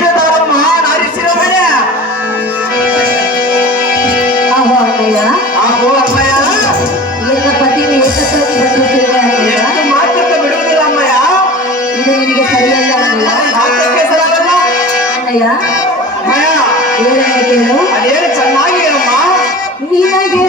ಕ್ಷೀರಧಾರಮ್ಮ ನಾರಿ ಶಿರೋಮಣಿ. ಆಹೋ ಅಣ್ಣಯ್ಯ, ಆಹೋ ಅಮ್ಮಯ್ಯ, ಎಲ್ಲ ಪತಿನ ಏಕತ್ತಾಗಿ ಬಂದಿದ್ದೇವೆ ಎಷ್ಟು ಮಾತಕ್ಕೆ ಬಿಡುವುದಿಲ್ಲ ಅಮ್ಮಯ್ಯ. ಇದು ನಿನಗೆ ಸರಿಯಲ್ಲ ಅಣ್ಣಯ್ಯ. ಮಾತಕ್ಕೆ ಸರಲ್ಲ ಅಣ್ಣಯ್ಯ, ಅಮ್ಮಯ್ಯ, ಏನನ್ನ ಕೇಳು. ಅದೇನು ಚೆನ್ನಾಗಿ ಹೇಳಮ್ಮ. ನಿನಗೆ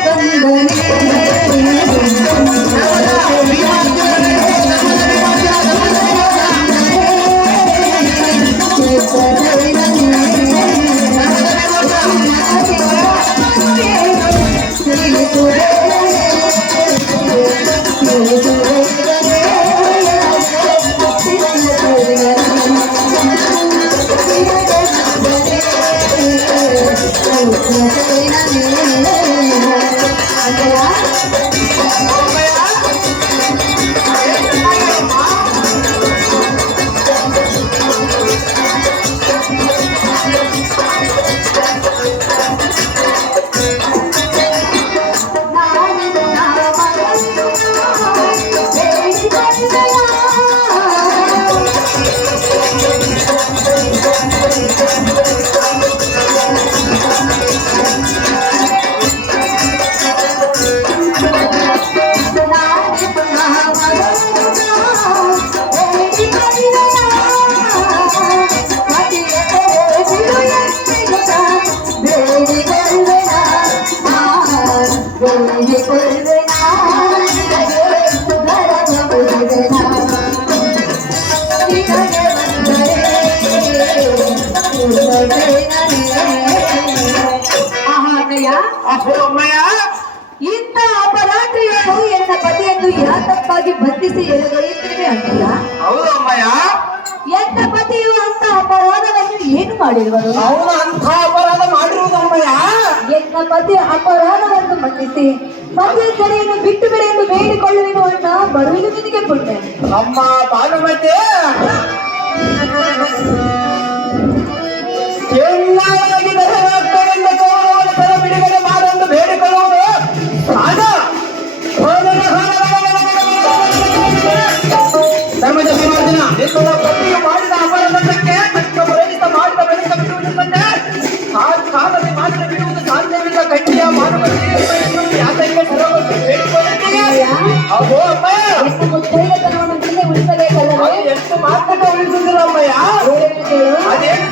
ಇಂಥ ಅಪರಾತ್ರಿಯನ್ನು ಎನ್ನ ಪತಿಯನ್ನು ಯಾತಕ್ಕಾಗಿ ಬಂಧಿಸಿ ಎಳೆದೊಯ್ಯುತ್ತೇವೆ ಅಣ್ಣಯ್ಯ. ಹೌದು ಅಮ್ಮಯ್ಯ, ಎನ್ನ ಪತಿಯು ಅಂತ ಅಪರಾಧವನ್ನು ಏನು ಮಾಡಿರುವರು? ಅವನು ಅಂಥ ಅಪರಾಧ ಮಾಡಿರುವುದು ಅಮ್ಮಯ್ಯ. ಎನ್ನ ಪತಿ ಅಪರಾಧವನ್ನು ಮನ್ನಿಸಿ ಪತಿಯ ಕರೆಯನ್ನು ಬಿಟ್ಟು ಬಿಡಿ ಎಂದು ಬೇಡಿಕೊಳ್ಳುವೆನು ಅಣ್ಣ. ಬರುವುದು ನಿನಗೆ ಪುಣ್ಯ. ನಮ್ಮ ಭಾನುಮತಿ ಬಿಡುಗಡೆ ಮಾಡಲು ಬೇಡಿಕೊಳ್ಳುವುದು ಧರ್ಮದ ವಿಮರ್ಶನ ಪತಿಯು ಮಾಡಿದ ಅಪರಾಧಕ್ಕೆ ರಹಿತ ಮಾಡಿದ ಬಳಿಕ ಬಿಡುವುದಕ್ಕೆ ಕಾಲದಲ್ಲಿ ಮಾತ್ರ ಬಿಡುವುದು ಸಾಧ್ಯವಿಲ್ಲ. ಗಟ್ಟಿಯ ಭಾನುಮತಿ ಯಾತಕ್ಕೆ ಬೇಡಿಕೊಳ್ಳುತ್ತೀಯ? ಹೌದು ಅಮ್ಮ, ಮುತ್ತೈದತನವನ್ನು ಉಳಿಸಬೇಕಲ್ಲ. ಎಷ್ಟು ಮಾತನ್ನು ಉಳಿಸುವುದಿಲ್ಲ ಅಮ್ಮಯ್ಯ. ಅದೇನು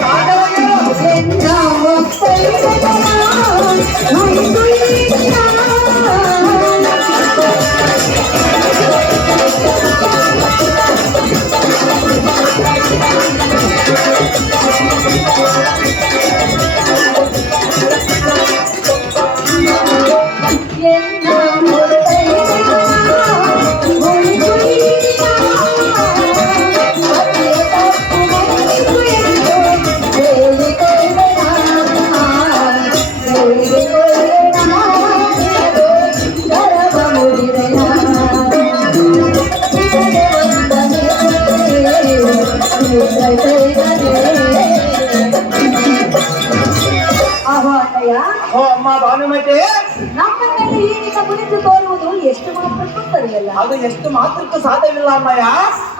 ನಮ್ಮನ್ನೆಲ್ಲ ಈಗಿನ ಕುರಿತು ತೋರುವುದು ಎಷ್ಟು ಮಾತ್ರಕ್ಕೂ ಸರಿಯಲ್ಲ. ಅದು ಎಷ್ಟು ಮಾತ್ರಕ್ಕೂ ಸಾಧ್ಯವಿಲ್ಲ ಅಮ್ಮಯ್ಯ.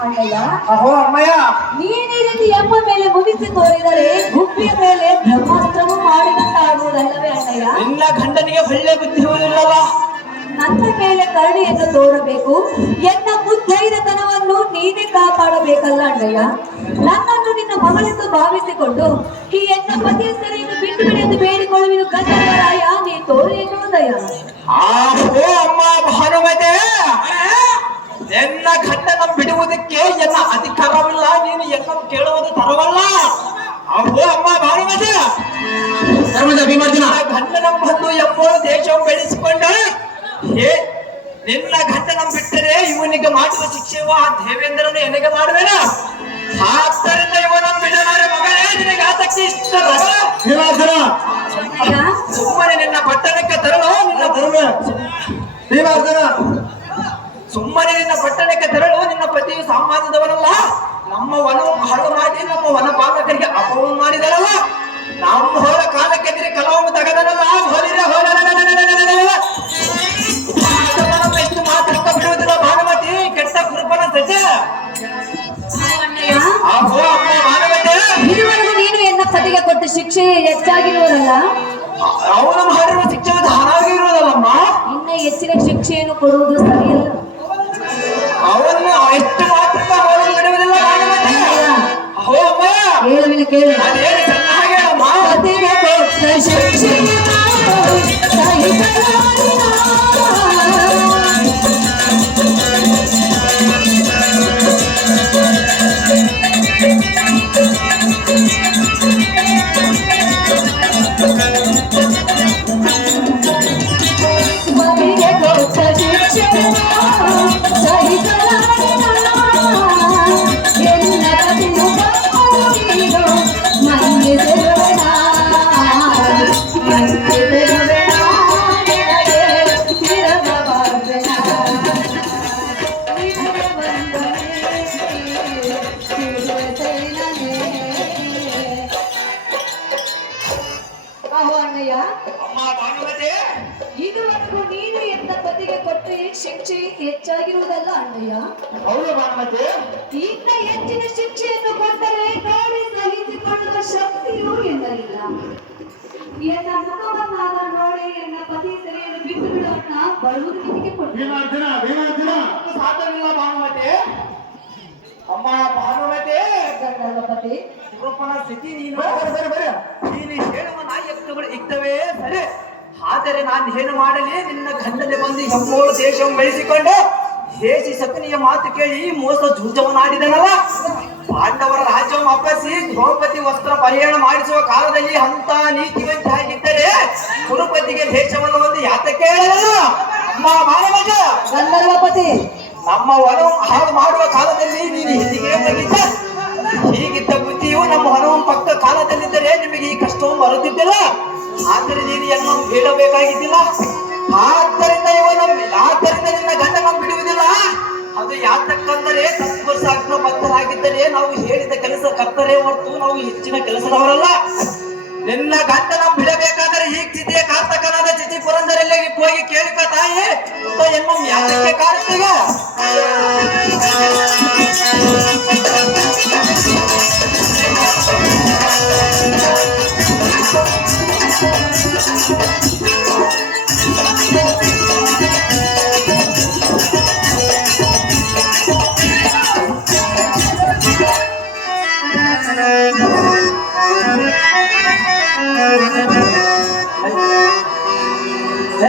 ಅಣ್ಣಯ್ಯ, ಅಹೋ ಅಮ್ಮಯ್ಯ, ನೀನ್ ಈ ರೀತಿ ಎಮ್ಮ ಮೇಲೆ ಮುಗಿಸಿ ತೋರಿದರೆ ಗುಬ್ಬಿಯ ಮೇಲೆ ಬ್ರಹ್ಮಾಸ್ತ್ರವು ಮಾಡಿದಂತಾಗುವುದಲ್ಲವೇ ಅಣ್ಣಯ್ಯ? ನಿನ್ನ ಗಂಡನಿಗೆ ಒಳ್ಳೆ ಬುದ್ಧಿ ಇರುವುದಿಲ್ಲವ. ನನ್ನ ಮೇಲೆ ಕರುಣೆಯನ್ನು ತೋರಬೇಕು. ಎನ್ನ ಮುದ್ದೈದತನವನ್ನು ನೀನೇ ಕಾಪಾಡಬೇಕಲ್ಲ ಅಣ್ಣಯ್ಯ. ನನ್ನನ್ನು ನಿನ್ನ ಮಗಳೆಂದು ಭಾವಿಸಿಕೊಂಡು ಈ ಎನ್ನ ಪತಿಯ ಸೆರೆಯನ್ನು ಬಿಟ್ಟು ಬಿಡಿ ಎಂದು ಬೇಡಿಕೊಳ್ಳುವುದು ಗಂಧರಾಯ ನೀ ತೋರು ಎನ್ನುವುದಯ್ಯ. ಆಹೋ ಅಮ್ಮ ಭಾನುಮತಿ, ಎನ್ನ ಗಂಡನ ಬಿಡುವುದಕ್ಕೆ ಎನ್ನ ಅಧಿಕಾರವಿಲ್ಲ. ನೀನು ಎನ್ನನ್ನು ಕೇಳುವುದು ತರವಲ್ಲ. ಅಹೋ ಅಮ್ಮ ಭಾನುಮತಿ, ಧರ್ಮದ ವಿಮರ್ಶನ ಗಂಡನ ಬಂದು ಎಂಬ ದೇಶವನ್ನು ಬೆಳೆಸಿಕೊಂಡು ನಿನ್ನ ಗಂಡನ ಬಿಟ್ಟರೆ ಇವನಿಗೆ ಮಾಡುವ ಶಿಕ್ಷೆಯು ಆ ದೇವೇಂದ್ರನು ಎನಗೆ ಮಾಡುವೇನ. ಆದ್ದರಿಂದ ಇವನ ಬಿಡಲಾರೆ ಮಗನೇ. ನಿನಗೆ ಆಸಕ್ತಿ ಇಷ್ಟ ಸುಮ್ಮನೆ ನಿನ್ನ ಪಟ್ಟಣಕ್ಕೆ ತರಲು ಸುಮ್ಮನೆ ನಿನ್ನ ಪಟ್ಟಣಕ್ಕೆ ತೆರಳು. ನಿನ್ನ ಪತಿಯು ಸಾಮಾನ್ಯದವನಲ್ಲ. ನಮ್ಮ ವನವನ್ನು ಹಾಳು ಮಾಡಿ ನಮ್ಮ ವನಪಾಲಕರಿಗೆ ಅಪವನ್ನು ಮಾಡಿದರಲ್ಲ. ನಮ್ಮ ಹೋದ ಕಾಲಕ್ಕೆ ತಿರಿ ಕಲವನ್ನು ತಗದನಲ್ಲ. ಎಷ್ಟು ಮಾತೃಕ ಬಿಡುವುದಿಲ್ಲ ಭಾನುಮತಿ. ಕೆಟ್ಟ ಕುರುಪನ ಸಜ್ಜ. ಇದುವರೆಗೂ ನೀನು ಎನ್ನ ಪತಿಗೆ ಕೊಟ್ಟ ಶಿಕ್ಷೆ ಹೆಚ್ಚಾಗಿರುವುದಲ್ಲ, ಅವನು ಮಾಡಿರುವ ಶಿಕ್ಷೆ ಹಾಗೆ ಇರೋದಲ್ಲಮ್ಮ. ಇನ್ನ ಹೆಚ್ಚಿನ ಶಿಕ್ಷೆಯನ್ನು ಕೊಡುವುದು ಸರಿಯಲ್ಲ. ಅವನು ಎಷ್ಟು ಮಾತ್ರ ಅವನು ಬಿಡುವುದಿಲ್ಲ ಭಾನುಮತಿ. ಓ ಅಮ್ಮ, ಹೇಳುವಿನ ಕೇಳು. ಅದೇನು ಚೆನ್ನಾಗಿ ಹೇಳಮ್ಮ. ಪತಿಗೆ ಕೊಟ್ಟ ಶಿಕ್ಷೆಯನ್ನು ಸಹಿಸಲಾರೆನ. ಪತಿಗೆ ಕೊಟ್ಟ ಶಿಕ್ಷೆಯನ್ನು ಸಹಿಸಲಾರೆನ. ಎಲ್ಲ ಕಥೆಯು ತಪ್ಪುವುದೀಗ ಮನ್ನಿಸಿರುವೆನ. ಮನ್ನಿಸಿರುವೆನ, ನಿನಗೆ ತಿರುಗಬಾರ್ದೆನ. ನಿನಗೆ ಬಂದನೆ ತಿರುಗಸೇನನೆ. ಅಹೋ ಅಣ್ಣಯ್ಯ, ಅಮ್ಮ ಭಾನುಮತಿ, ಇದುವರೆಗೂ ನೀನು ಎಂದ ಪತಿಗೆ ಕೊಟ್ಟ ಶಿಕ್ಷೆ ಹೆಚ್ಚಾಗಿರುವುದಲ್ಲ ಅಣ್ಣಯ್ಯ. ಹೌದು ಭಾನುಮತಿ. ಇನ್ನ ಹೆಚ್ಚಿನ ಶಿಕ್ಷೆಯನ್ನು ಕೊಟ್ಟರೆ ನೋಡಿ ಸಹಿಸಿಕೊಳ್ಳುವ ಶಕ್ತಿಯೂ ಎನ್ನಲಿಲ್ಲ. ಎನ್ನ ಮುಖವನ್ನಾದ ನೋಡಿ ಎನ್ನ ಪತಿ ಸರಿಯನ್ನು ಬಿಟ್ಟು ಬಿಡೋಣ ಬರುವುದು ನಿನಗೆ ಕೊಟ್ಟೆ. ಸಾಧ್ಯವಿಲ್ಲ ಭಾನುಮತಿ. ಅಮ್ಮ ಭಾನುಮತಿ, ಪತಿ ರೂಪನ ಸ್ಥಿತಿ ನೀನು ನೀನು ಹೇಳುವ ನಾಯಕಗಳು ಇರ್ತವೆ ಸರಿ. ಆದರೆ ನಾನು ಏನು ಮಾಡಲಿ? ನಿನ್ನ ಗಂಡನೆ ಬಂದು ಹೆಮ್ಮೋಳು ದೇಶವನ್ನು ಬೆಳೆಸಿಕೊಂಡು ಹೇಸಿ ಸಕನಿಯ ಮಾತು ಕೇಳಿ ಮೋಸ ಜೂಜವನಾಡಿದನಲ್ಲ. ಪಾಂಡವರ ರಾಜ್ಯವನ್ನು ಅಪ್ಪಸಿ ದ್ರೌಪದಿ ವಸ್ತ್ರ ಪರಿಹರಣ ಮಾಡಿಸುವ ಕಾಲದಲ್ಲಿ ಅಂತ ನೀತಿವಂತ ಆಗಿದ್ದರೆ ಕುರುಪತಿಗೆ ದೇಶವನ್ನು ಒಂದು ಯಾತಕ್ಕೆ ಹೇಳಲ್ಲ. ಅಮ್ಮ ಭಾನುಮತಿ, ಗಂಧರ್ವಪತಿ, ನಮ್ಮ ಹೊಲವನ್ನು ಹಾಳು ಮಾಡುವ ಕಾಲದಲ್ಲಿ ನೀನು ಹೆದಿಗೆ ತೆಗಿದ್ದ. ಹೀಗಿದ್ದ ಬುದ್ಧಿಯು ನಮ್ಮ ಹೊಲವನ್ನು ಪಕ್ಕ ಕಾಲದಲ್ಲಿದ್ದರೆ ನಿಮಗೆ ಈ ಕಷ್ಟವು ಬರುತ್ತಿದ್ದಿಲ್ಲ. ಆದರೆ ನೀನು ಏನೋ ಬೇಡಬೇಕಾಗಿದ್ದಿಲ್ಲ. ಆದ್ದರಿಂದ ನಿನ್ನ ಗಂಡ ನಾವು ಬಿಡುವುದಿಲ್ಲ. ಅದು ಯಾತಕ್ಕಂದರೆ ತತ್ವರ್ಷ ಅಗ್ನ ಬದ್ಧರಾಗಿದ್ದರೆ ನಾವು ಹೇಳಿದ ಕೆಲಸ ಕರ್ತರೆ ಹೊರತು ನಾವು ಹೆಚ್ಚಿನ ಕೆಲಸದವರಲ್ಲ. ನಿನ್ನ ಗಂಡ ನಾವು ಬಿಡಬೇಕಾದರೆ ಈ ಸ್ಥಿತಿಯ ಕಾರ್ತಕನಾದ ಚಿತಿ ಪುರಂದರಲ್ಲಿ ಹೋಗಿ ಕೇಳಿಕ ತಾಯಿ ಎನ್ನು ಯಾತಕ್ಕೆ ಕಾಡ್ತೀಗ.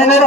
ಏನಾರ